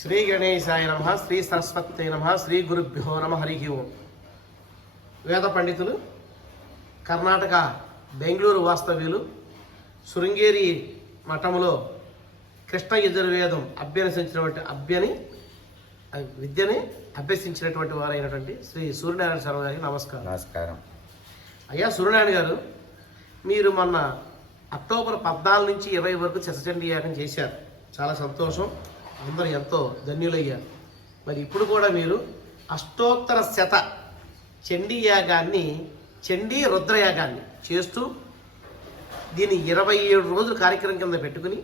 శ్రీ గణేశాయ నమ శ్రీ సరస్వతి నమ శ్రీ గురుభ్యో నమ హరి ఓం. వేద పండితులు కర్ణాటక బెంగళూరు వాస్తవ్యులు శృంగేరి మఠములో కృష్ణ యజుర్వేదం అభ్యసించినటువంటి అభ్యని విద్యని అభ్యసించినటువంటి వారైనటువంటి శ్రీ సూర్యనారాయణ శర్మ గారికి నమస్కారం. నమస్కారం. అయ్యా సూర్యనారాయణ గారు మీరు మొన్న అక్టోబర్ పద్నాలుగు నుంచి ఇరవై వరకు చచ్చచండి యాగం చేశారు. చాలా సంతోషం. అందరూ ఎంతో ధన్యులయ్యారు. మరి ఇప్పుడు కూడా మీరు అష్టోత్తర శత చండీ యాగాన్ని చండీ రుద్రయాగాన్ని చేస్తూ దీన్ని ఇరవై ఏడు రోజులు కార్యక్రమం కింద పెట్టుకుని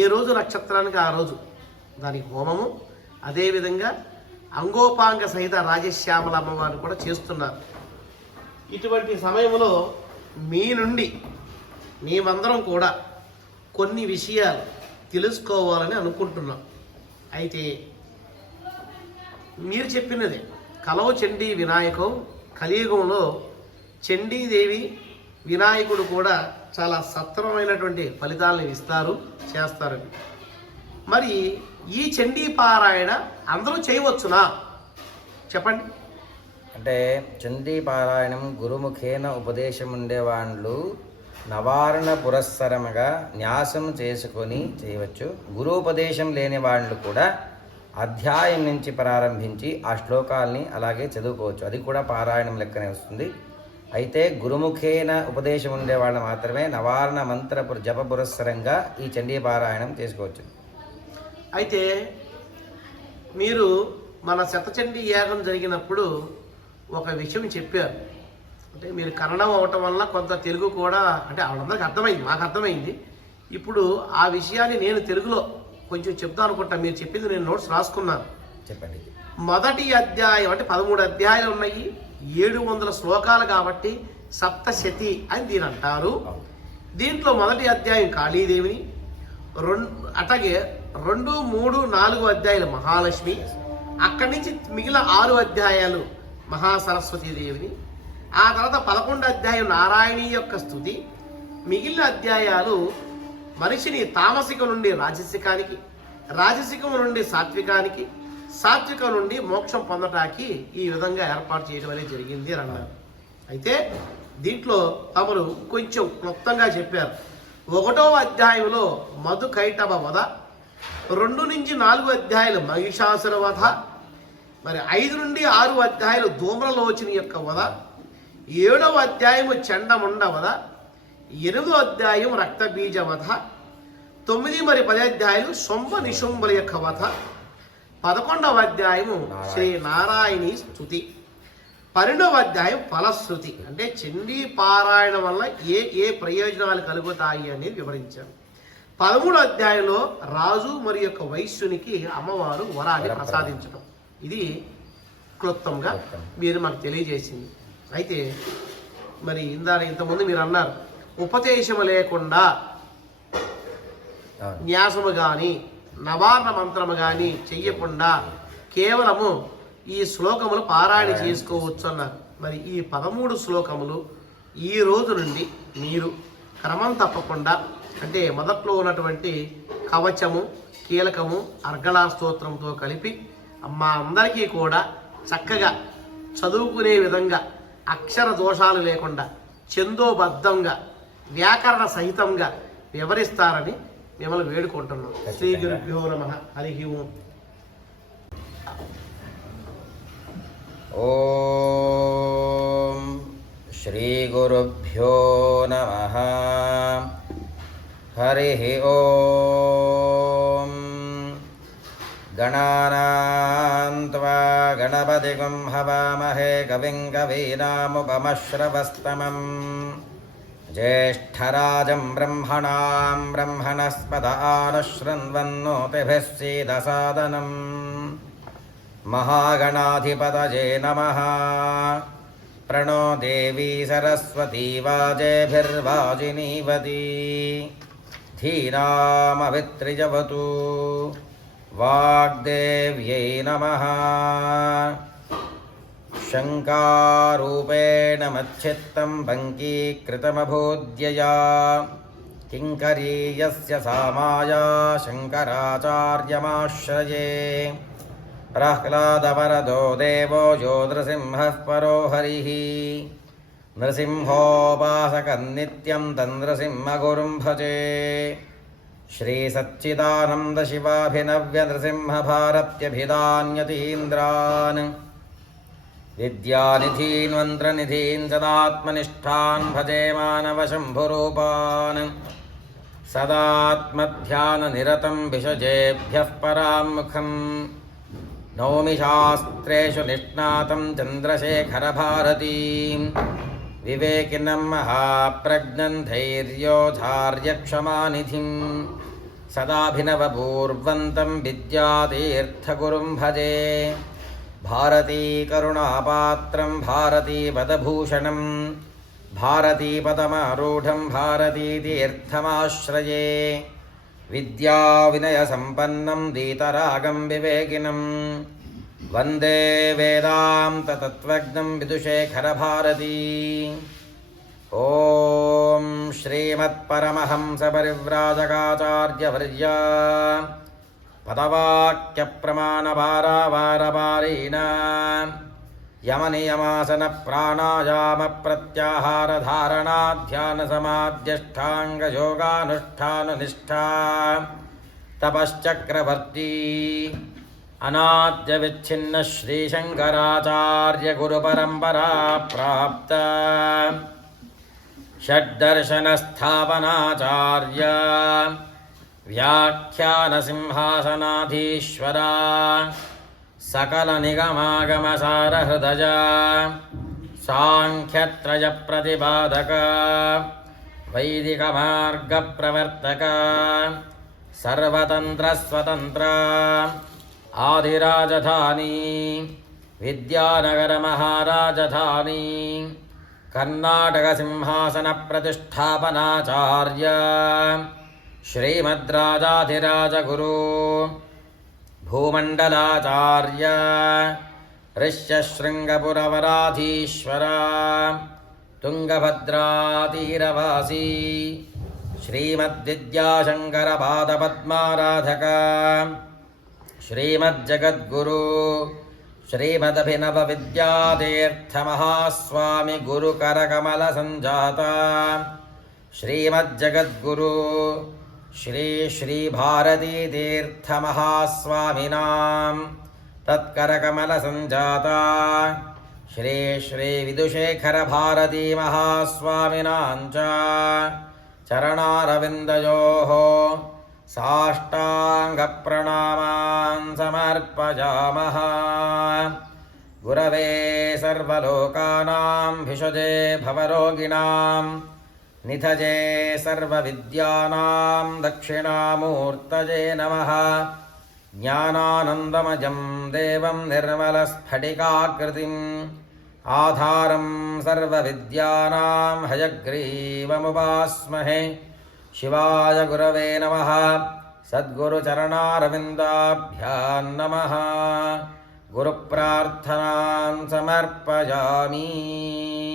ఏ రోజు నక్షత్రానికి ఆ రోజు దానికి హోమము అదేవిధంగా అంగోపాంగ సహిత రాజశ్యామల అమ్మవారిని కూడా చేస్తున్నారు. ఇటువంటి సమయంలో మీ నుండి మేమందరం కూడా కొన్ని విషయాలు తెలుసుకోవాలని అనుకుంటున్నాం. అయితే మీరు చెప్పినది కలవ చండీ వినాయకం కలియుగంలో చండీదేవి వినాయకుడు కూడా చాలా సత్వరమైనటువంటి ఫలితాలను ఇస్తారు చేస్తారని మరి ఈ చండీ పారాయణ అందరూ చేయవచ్చునా? చెప్పండి. అంటే చండీ పారాయణం గురుముఖేన ఉపదేశం ఉండేవాళ్ళు నవారణ పురస్సరముగా న్యాసం చేసుకొని చేయవచ్చు. గురుపదేశం లేని వాళ్ళు కూడా అధ్యాయం నుంచి ప్రారంభించి ఆ శ్లోకాల్ని అలాగే చదువుకోవచ్చు. అది కూడా పారాయణం లెక్కనే వస్తుంది. అయితే గురుముఖేన ఉపదేశం ఉండే వాళ్ళు మాత్రమే నవారణ మంత్ర పుర- జప పురస్సరంగా ఈ చండీ పారాయణం చేసుకోవచ్చు. అయితే మీరు మన శతచండీ యాగం జరిగినప్పుడు ఒక విషయం చెప్పారు. అంటే మీరు కన్నడం అవటం వల్ల కొంత తెలుగు కూడా అంటే వాళ్ళందరికీ అర్థమైంది మాకు అర్థమైంది. ఇప్పుడు ఆ విషయాన్ని నేను తెలుగులో కొంచెం చెప్దాం అనుకుంటా. మీరు చెప్పింది నేను నోట్స్ రాసుకున్నాను. చెప్పండి. మొదటి అధ్యాయం అంటే పదమూడు అధ్యాయాలు ఉన్నాయి. ఏడు వందల శ్లోకాలు కాబట్టి సప్తశతి అని దీని అంటారు. దీంట్లో మొదటి అధ్యాయం కాళీదేవిని రెండు అట్లాగే రెండు మూడు నాలుగు అధ్యాయులు మహాలక్ష్మి అక్కడి నుంచి మిగిలిన ఆరు అధ్యాయాలు మహాసరస్వతీ దేవిని ఆ తర్వాత పదకొండు అధ్యాయం నారాయణి యొక్క స్థుతి మిగిలిన అధ్యాయాలు మనిషిని తామసికం నుండి రాజసికానికి రాజసికం నుండి సాత్వికానికి సాత్వికం నుండి మోక్షం పొందటానికి ఈ విధంగా ఏర్పాటు చేయడం అనేది జరిగింది అని అన్నారు. అయితే దీంట్లో తమరు కొంచెం క్లుప్తంగా చెప్పారు. ఒకటో అధ్యాయంలో మధు కైటభ వధ రెండు నుంచి నాలుగు అధ్యాయులు మహిషాసుర వధ మరి ఐదు నుండి ఆరు అధ్యాయులు ధూమ్రలోచని యొక్క వధ ఏడవ అధ్యాయము చండముండ వధ ఎనిమిదో అధ్యాయం రక్తబీజ వధ తొమ్మిది మరి పది అధ్యాయులు సొంబ నిశుంబల యొక్క వధ పదకొండవ అధ్యాయము శ్రీ నారాయణి స్థుతి పన్నెండవ అధ్యాయం ఫలశ్రుతి అంటే చండీ పారాయణ వల్ల ఏ ఏ ప్రయోజనాలు కలుగుతాయి అనేది వివరించారు. పదమూడు అధ్యాయంలో రాజు మరి యొక్క వైశ్యునికి అమ్మవారు వరాన్ని ప్రసాదించడం ఇది క్లుప్తంగా మీరు మాకు తెలియజేసింది. అయితే మరి ఇందా ఇంతకుముందు మీరు అన్నారు ఉపదేశము లేకుండా. న్యాసము కానీ నవార్ణ మంత్రము కానీ చెయ్యకుండా కేవలము ఈ శ్లోకములు పారాయణ చేసుకోవచ్చు అన్నారు మరి ఈ పదమూడు శ్లోకములు ఈ రోజు నుండి మీరు క్రమం తప్పకుండా అంటే మొదట్లో ఉన్నటువంటి కవచము కీలకము అర్గళా స్తోత్రంతో కలిపి మా అందరికీ కూడా చక్కగా చదువుకునే విధంగా అక్షర దోషాలు లేకుండా చందోబద్ధంగా వ్యాకరణ సహితంగా వివరిస్తారని మిమ్మల్ని వేడుకుంటున్నాం. శ్రీ గురుభ్యో నమ. హరి ఓం. ఓం శ్రీ గురుభ్యో నమ. హరి ఓ. गणानां त्वा गणपतिगुं हवामहे कविं कवीनामुपमश्रवस्तमम् ज्येष्ठराजं ब्रह्मणां ब्रह्मणस्पद आनुशृण्वन्नोतिभिः सीदसादनम् महागणाधिपतये नमः प्रणो देवी सरस्वती वाजेभिर्वाजिनीवती धीरामभित्रिजवतु वाग्देव्यै नमः। शङ्कारूपेण मच्छित्तं बङ्कीकृतमभोद्यया किङ्करीयस्य सामाया शङ्कराचार्यमाश्रये। प्रह्लादवरदो देवो यो नृसिंहः परो हरिः। नृसिंहोपासकन्नित्यं तन्नृसिंहगुरुं भजे। श्रीसच्चिदानन्दशिवाभिनव्यनृसिंहभारत्यभिधान्यतीन्द्रान्। विद्यानिधीन् मन्त्रनिधीन् सदात्मनिष्ठान् भजे मानवशम्भुरूपान्। सदात्मध्याननिरतं विषजेभ्यः पराङ्मुखम् नौमि शास्त्रेषु निष्णातं चन्द्रशेखरभारतीं विवेकिनं महाप्रज्ञं धैर्योधार्यक्षमानिधिं सदाभिनवपूर्वन्तं विद्यातीर्थगुरुं भजे भारतीकरुणापात्रं भारतीपदभूषणं भारतीपदमारूढं भारतीतीर्थमाश्रये विद्याविनयसम्पन्नं दीतरागं विवेकिनं वन्दे वेदान्ततत्त्वज्ञं विदुशेखरभारती ॐ श्रीमत्परमहंसपरिव्राजकाचार्यवर्या पदवाक्यप्रमाणभारावारपारीणा यमनियमासनप्राणायामप्रत्याहारधारणाध्यानसमाध्यष्टाङ्गयोगानुष्ठाननिष्ठा तपश्चक्रवर्ती अनाद्यविच्छिन्न श्रीशङ्कराचार्यगुरुपरम्परा प्राप्ता षड्दर्शनस्थापनाचार्य। व्याख्यानसिंहासनाधीश्वरा। सकलनिगमागमसारहृदय साङ्ख्यत्रयप्रतिपादक। वैदिकमार्गप्रवर्तक। सर्वतन्त्रस्वतन्त्र आदिराजधानी विद्यानगरमहाराजधानी कर्नाटकसिंहासनप्रतिष्ठापनाचार्य श्रीमद्राजाधिराजगुरु भूमण्डलाचार्य ऋष्यशृङ्गपुरवराधीश्वर तुङ्गभद्रातीरवासी श्रीमद्विद्याशङ्करपादपद्माराधक श्रीमज्जगद्गुरु। श्रीमदभिनवविद्यातीर्थमहास्वामि गुरुकरकमलसञ्जाता श्रीमज्जगद्गुरु। श्री श्रीभारतीतीर्थमहास्वामिनां। तत्करकमलसञ्जाता श्री श्रीविदुशेखरभारतीमहास्वामिनां च चरणारविन्दयोः। साष्टाङ्गप्रणामान् समर्पयामः। गुरवे सर्वलोकानां भिषजे भवरोगिणां निधजे सर्वविद्यानां दक्षिणामूर्तये नमः। ज्ञानानन्दमयं देवं निर्मलस्फटिकाकृतिम् आधारं सर्वविद्यानां हयग्रीवमुपास्महे शिवाय गुरवे नमः। सद्गुरुचरणारविन्दाभ्यां नमः। गुरुप्रार्थनां समर्पयामि।